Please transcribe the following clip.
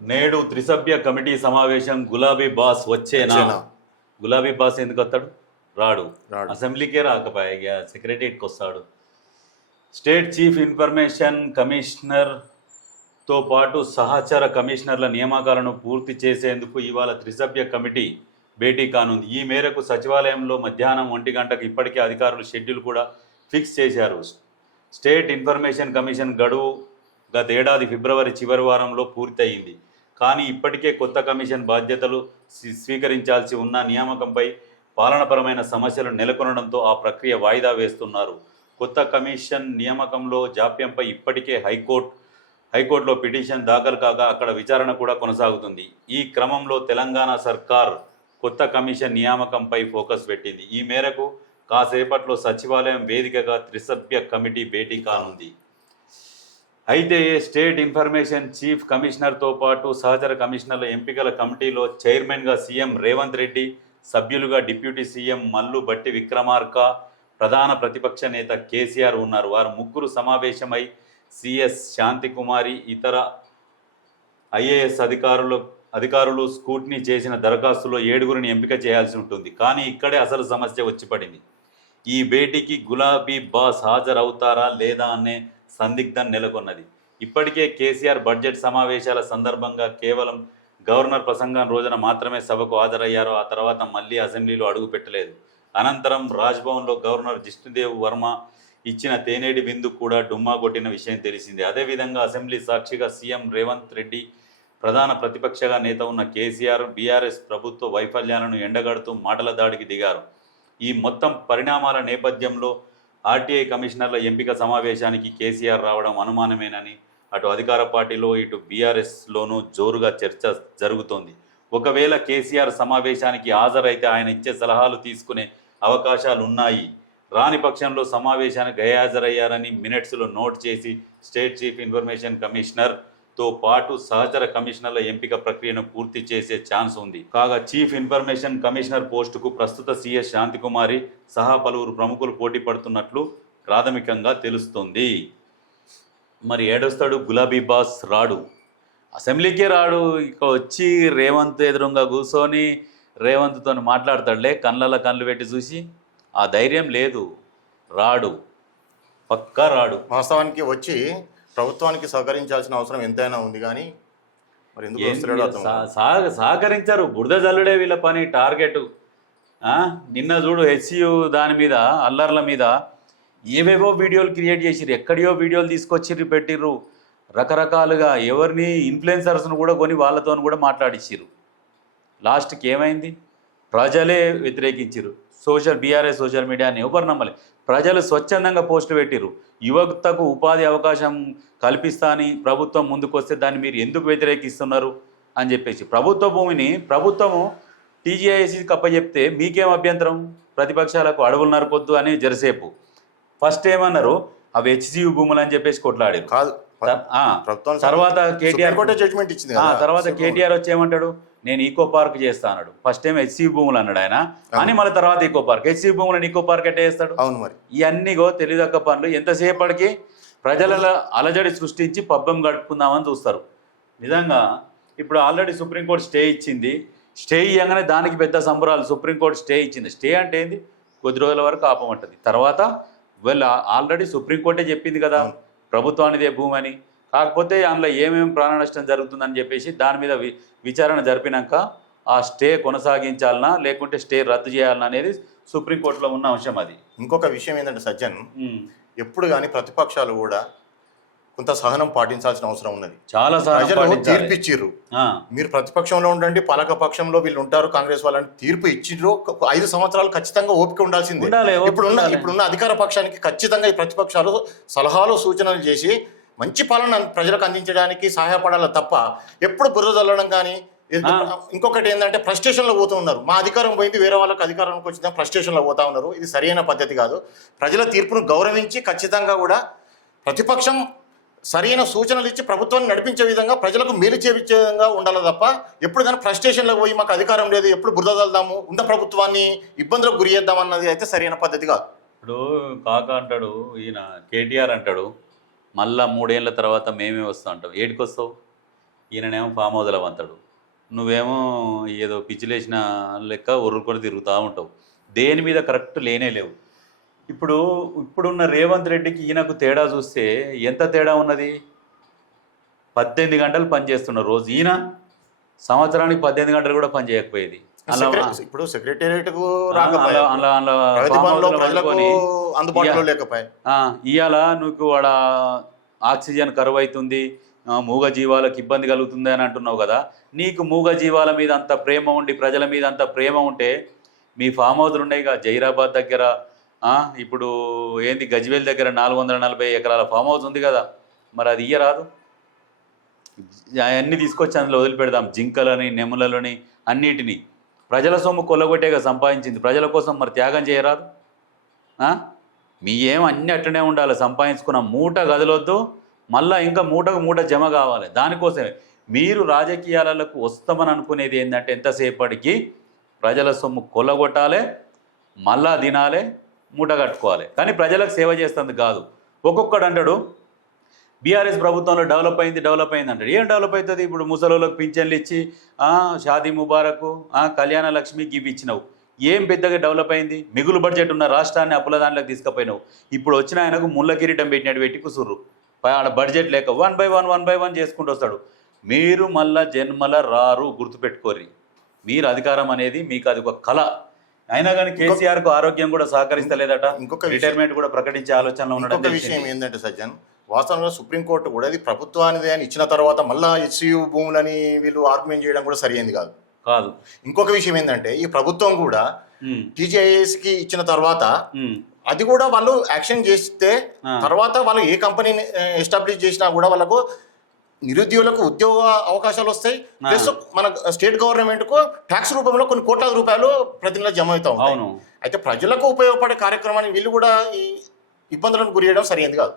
నేడు త్రిసభ్య కమిటీ సమావేశం. గులాబీ బాస్ వచ్చేనా? గులాబీ బాస్ ఎందుకు వస్తాడు? రాడు. అసెంబ్లీకే రాకపోయా, ఇక సెక్రటరియట్కి వస్తాడు. స్టేట్ చీఫ్ ఇన్ఫర్మేషన్ కమిషనర్తో పాటు సహచర కమిషనర్ల నియామకాలను పూర్తి చేసేందుకు ఇవాళ త్రిసభ్య కమిటీ భేటీ కానుంది. ఈ మేరకు సచివాలయంలో మధ్యాహ్నం 1 గంటకు ఇప్పటికే అధికారులు షెడ్యూల్ కూడా ఫిక్స్ చేశారు. స్టేట్ ఇన్ఫర్మేషన్ కమిషన్ గడువు గత ఏడాది ఫిబ్రవరి చివరి వారంలో పూర్తయింది. కానీ ఇప్పటికే కొత్త కమిషన్ బాధ్యతలు స్వీకరించాల్సి ఉన్న నియామకంపై పాలనపరమైన సమస్యలు నెలకొనడంతో ఆ ప్రక్రియ వాయిదా వేస్తున్నారు. కొత్త కమిషన్ నియామకంలో జాప్యంపై ఇప్పటికే హైకోర్టులో పిటిషన్ దాఖలు కాగా అక్కడ విచారణ కూడా కొనసాగుతుంది. ఈ క్రమంలో తెలంగాణ సర్కార్ కొత్త కమిషన్ నియామకంపై ఫోకస్ పెట్టింది. ఈ మేరకు కాసేపట్లో సచివాలయం వేదికగా త్రిసభ్య కమిటీ భేటీ కానుంది. అయితే స్టేట్ ఇన్ఫర్మేషన్ చీఫ్ కమిషనర్తో పాటు సహచర కమిషనర్ల ఎంపికల కమిటీలో చైర్మన్గా సీఎం రేవంత్ రెడ్డి, సభ్యులుగా డిప్యూటీ సీఎం మల్లు భట్టి విక్రమార్క, ప్రధాన ప్రతిపక్ష నేత కేసీఆర్ ఉన్నారు. వారు ముగ్గురు సమావేశమై సిఎస్ శాంతికుమారి, ఇతర ఐఏఎస్ అధికారులు స్కూట్నీ చేసిన దరఖాస్తులో 7గురిని ఎంపిక చేయాల్సి ఉంటుంది. కానీ ఇక్కడే అసలు సమస్య వచ్చి పడింది. ఈ భేటీకి గులాబీ బాస్ హాజరవుతారా లేదా అనే సందిగ్ధం నెలకొన్నది. ఇప్పటికే కేసీఆర్ బడ్జెట్ సమావేశాల సందర్భంగా కేవలం గవర్నర్ ప్రసంగం రోజున మాత్రమే సభకు హాజరయ్యారు. ఆ తర్వాత మళ్ళీ అసెంబ్లీలో అడుగు పెట్టలేదు. అనంతరం రాజ్భవన్లో గవర్నర్ జిష్ణుదేవ్ వర్మ ఇచ్చిన తేనేడి బిందు కూడా డుమ్మా కొట్టిన విషయం తెలిసిందే. అదేవిధంగా అసెంబ్లీ సాక్షిగా సీఎం రేవంత్ రెడ్డి, ప్రధాన ప్రతిపక్షగా నేత ఉన్న కేసీఆర్ బీఆర్ఎస్ ప్రభుత్వ వైఫల్యాలను ఎండగడుతూ మాటల దాడికి దిగారు. ఈ మొత్తం పరిణామాల నేపథ్యంలో ఆర్టీఐ కమిషనర్ల ఎంపిక సమావేశానికి కేసీఆర్ రావడం అనుమానమేనని అటు అధికార పార్టీలో ఇటు బీఆర్ఎస్లోనూ జోరుగా చర్చ జరుగుతోంది. ఒకవేళ కేసీఆర్ సమావేశానికి హాజరైతే ఆయన ఇచ్చే సలహాలు తీసుకునే అవకాశాలు ఉన్నాయి. రాని పక్షంలో సమావేశానికి గైహాజరయ్యారని మినిట్స్లో నోట్ చేసి స్టేట్ చీఫ్ ఇన్ఫర్మేషన్ కమిషనర్తో పాటు సహచర కమిషనర్ల ఎంపిక ప్రక్రియను పూర్తి చేసే ఛాన్స్ ఉంది. కాగా చీఫ్ ఇన్ఫర్మేషన్ కమిషనర్ పోస్టుకు ప్రస్తుత సీఎస్ శాంతికుమారి సహా పలువురు ప్రముఖులు పోటీ పడుతున్నట్లు ప్రాథమికంగా తెలుస్తుంది. మరి ఏడొస్తాడు గులాబీ బాస్? రాడు, అసెంబ్లీకే రాడు. ఇక వచ్చి రేవంత్ ఎదురుగా కూర్చొని రేవంత్తో మాట్లాడతాడులే, కళ్ళల్లో కళ్ళు పెట్టి చూసి. ఆ ధైర్యం లేదు, రాడు, పక్కా రాడు. వాస్తవానికి వచ్చి ప్రభుత్వానికి సహకరించాల్సిన అవసరం ఎంతైనా ఉంది, కానీ మరి ఎందుకు సహకరించారు? బురద జల్లుడే వీళ్ళ పని, టార్గెట్. నిన్న చూడు హెచ్సియు దాని మీద అల్లర్ల మీద ఏవేవో వీడియోలు క్రియేట్ చేసిర్రు, ఎక్కడియో వీడియోలు తీసుకొచ్చిర్రు, పెట్టిర్రు రకరకాలుగా. ఎవరిని ఇన్ఫ్లుయెన్సర్స్ను కూడా కొని వాళ్ళతో కూడా మాట్లాడిచ్చిర్రు. లాస్ట్కి ఏమైంది? ప్రజలే వ్యతిరేకించారు. బీఆర్ఎస్ సోషల్ మీడియాని ఎవరు నమ్మలే. ప్రజలు స్వచ్ఛందంగా పోస్టులు పెట్టిర్రు. యువతకు ఉపాధి అవకాశం కల్పిస్తా అని ప్రభుత్వం ముందుకొస్తే దాన్ని మీరు ఎందుకు వ్యతిరేకిస్తున్నారు అని చెప్పేసి, ప్రభుత్వ భూమిని ప్రభుత్వము టీజీఐఎస్సీకి అప్పచెప్తే మీకేం అభ్యంతరం? ప్రతిపక్షాలకు అడవులు నరకొద్దు అని జరసేపు ఫస్ట్ ఏమన్నారు, అవి హెచ్సియు భూములు అని చెప్పేసి కొట్లాడారు. తర్వాత కేటీఆర్ వచ్చి ఏమంటాడు, నేను ఈకో పార్క్ చేస్తా అన్నాడు. ఫస్ట్ టైం హెచ్సియు భూములు అన్నాడు ఆయన, అని మళ్ళీ తర్వాత ఈకో పార్క్. హెచ్సియు భూములను ఈకో పార్క్ ఎట్టే చేస్తాడు? అవును, మరి ఇవన్నీగో తెలియదక్క పనులు. ఎంతసేపటికి ప్రజల అలజడి సృష్టించి పబ్బం గడుపుకుందామని చూస్తారు. నిజంగా ఇప్పుడు ఆల్రెడీ సుప్రీంకోర్టు స్టే ఇచ్చింది. స్టే ఇవ్వగానే దానికి పెద్ద సంబరాలు. సుప్రీంకోర్టు స్టే ఇచ్చింది. స్టే అంటే ఏంది? కొద్ది రోజుల వరకు ఆపమంటుంది. తర్వాత వీళ్ళు ఆల్రెడీ సుప్రీంకోర్టే చెప్పింది కదా ప్రభుత్వానిదే భూమి అని. కాకపోతే అందులో ఏమేమి ప్రాణ నష్టం జరుగుతుందని చెప్పేసి దాని మీద విచారణ జరిపినాక ఆ స్టే కొనసాగించాలనా లేకుంటే స్టే రద్దు చేయాలనా అనేది సుప్రీంకోర్టులో ఉన్న అంశం. అది ఇంకొక విషయం ఏంటంటే సజ్జన్, ఎప్పుడు కానీ ప్రతిపక్షాలు కూడా కొంత సహనం పాటించాల్సిన అవసరం ఉన్నది. చాలా తీర్పిచ్చిర్రు. మీరు ప్రతిపక్షంలో ఉండండి, పాలక పక్షంలో వీళ్ళు ఉంటారు కాంగ్రెస్ వాళ్ళని తీర్పు ఇచ్చిర్రు. 5 సంవత్సరాలు ఖచ్చితంగా ఓపిక ఉండాల్సిందే. ఇప్పుడున్న అధికార పక్షానికి ఖచ్చితంగా ఈ ప్రతిపక్షాలు సలహాలు సూచనలు చేసి మంచి పాలన ప్రజలకు అందించడానికి సహాయపడాలి తప్ప ఎప్పుడు బుర్ర చల్లడం కానీ. ఇంకొకటి ఏంటంటే ఫ్రస్ట్రేషన్లో పోతూ ఉన్నారు. మా అధికారం పోయింది, వేరే వాళ్ళకి అధికారంకి వచ్చిన ఫ్రస్ట్రేషన్లో పోతా ఉన్నారు. ఇది సరైన పద్ధతి కాదు. ప్రజల తీర్పును గౌరవించి ఖచ్చితంగా కూడా ప్రతిపక్షం సరైన సూచనలు ఇచ్చి ప్రభుత్వాన్ని నడిపించే విధంగా, ప్రజలకు మేలు చేయించే విధంగా ఉండాలి తప్ప ఎప్పుడు కానీ ఫ్రస్ట్రేషన్లో పోయి మాకు అధికారం లేదు, ఎప్పుడు బురద చల్దాము, ఉన్న ప్రభుత్వాన్ని ఇబ్బందులకు గురి చేద్దాం అన్నది అయితే సరైన పద్ధతి కాదు. ఇప్పుడు కాక అంటాడు, ఈయన కేటీఆర్ అంటాడు, మళ్ళా 3 ఏళ్ళ తర్వాత మేమే వస్తా అంటాం. ఏడికి వస్తావు? ఈయననేమో ఫామ్ హౌస్లో వంతాడు, నువ్వేమో ఏదో పిచ్చిలేసిన లెక్క ఉరుకొని తిరుగుతూ ఉంటావు. దేని మీద కరెక్ట్ లేనే లేవు. ఇప్పుడున్న రేవంత్ రెడ్డికి ఈయనకు తేడా చూస్తే ఎంత తేడా ఉన్నది? 18 గంటలు పని చేస్తున్నారు రోజు. ఈయన సంవత్సరానికి 18 గంటలు కూడా పని చేయకపోయేది. ఇప్పుడు సెక్రటేరియట్ ఇవాళ నువ్వు వాడ ఆక్సిజన్ కరువు అవుతుంది, మూగ జీవాలకు ఇబ్బంది కలుగుతుంది అని అంటున్నావు కదా. నీకు మూగ జీవాల మీద అంత ప్రేమ ఉండి, ప్రజల మీద అంత ప్రేమ ఉంటే మీ ఫామ్ హౌస్లు ఉన్నాయిగా జైరాబాద్ దగ్గర, ఇప్పుడు ఏంది గజ్వేల్ దగ్గర 440 ఎకరాల ఫామ్ హౌస్ ఉంది కదా, మరి అది ఇయ్యరాదు? అవన్నీ తీసుకొచ్చి అందులో వదిలిపెడదాం, జింకలని నెమలని అన్నిటినీ. ప్రజల సొమ్ము కొల్లగొట్టేగా సంపాదించింది, ప్రజల కోసం మరి త్యాగం చేయరాదు? మీ ఏం అన్నీ అట్లనే ఉండాలి, సంపాదించుకున్న మూట గదిలొద్దు, మళ్ళీ ఇంకా మూటకు మూట జమ కావాలి. దానికోసమే మీరు రాజకీయాలకు వస్తామని అనుకునేది ఏంటంటే ఎంతసేపటికి ప్రజల సొమ్ము కొల్లగొట్టాలి, మళ్ళా తినాలి, మూట కట్టుకోవాలి, కానీ ప్రజలకు సేవ చేస్తుంది కాదు. ఒక్కొక్కడు అంటాడు బీఆర్ఎస్ ప్రభుత్వంలో డెవలప్ అయింది అంటాడు. ఏం డెవలప్ అవుతుంది? ఇప్పుడు ముసలోళ్ళకు పింఛన్లు ఇచ్చి షాదీ ముబారకు, కళ్యాణ లక్ష్మికి ఇవి ఇచ్చినావు. ఏం పెద్దగా డెవలప్ అయింది? మిగులు బడ్జెట్ ఉన్న రాష్ట్రాన్ని అప్పుల దాంట్లోకి తీసుకుపోయినావు. ఇప్పుడు వచ్చిన ఆయనకు ముళ్ళ కిరీటం పెట్టినట్టు పెట్టి కుసుర్రు, ఆడ బడ్జెట్ లేక 1 by 1 చేసుకుంటూ వస్తాడు. మీరు మళ్ళా జన్మల రారు, గుర్తుపెట్టుకోరి. మీరు అధికారం అనేది మీకు అది ఒక కళ. అయినా కానీ కేసీఆర్కు ఆరోగ్యం కూడా సహకరిస్తలేదట. ఇంకొక రిటైర్మెంట్ కూడా ప్రకటించే ఆలోచనలో ఉన్నాడు. విషయం ఏంటంటే సజ్జన్, వాస్తవంగా సుప్రీంకోర్టు కూడా ఇది ప్రభుత్వానిదే అని ఇచ్చిన తర్వాత మళ్ళా హెచ్సియు భూములని వీళ్ళు ఆర్గ్యుమెంట్ చేయడం కూడా సరైనది కాదు. ఇంకొక విషయం ఏంటంటే ఈ ప్రభుత్వం కూడా టీజీఐఎస్కి ఇచ్చిన తర్వాత అది కూడా వాళ్ళు యాక్షన్ చేస్తే తర్వాత వాళ్ళు ఏ కంపెనీని ఎస్టాబ్లిష్ చేసినా కూడా వాళ్ళకు నిరుద్యోగులకు ఉద్యోగ అవకాశాలు వస్తాయి. ప్లస్ మన స్టేట్ గవర్నమెంట్ కు ట్యాక్స్ రూపంలో కొన్ని కోట్ల రూపాయలు ప్రతి నెల జమ అవుతా ఉంటాయి. అయితే ప్రజలకు ఉపయోగపడే కార్యక్రమాన్ని వీళ్ళు కూడా ఈ ఇబ్బందులను గురి చేయడం సరైనది కాదు.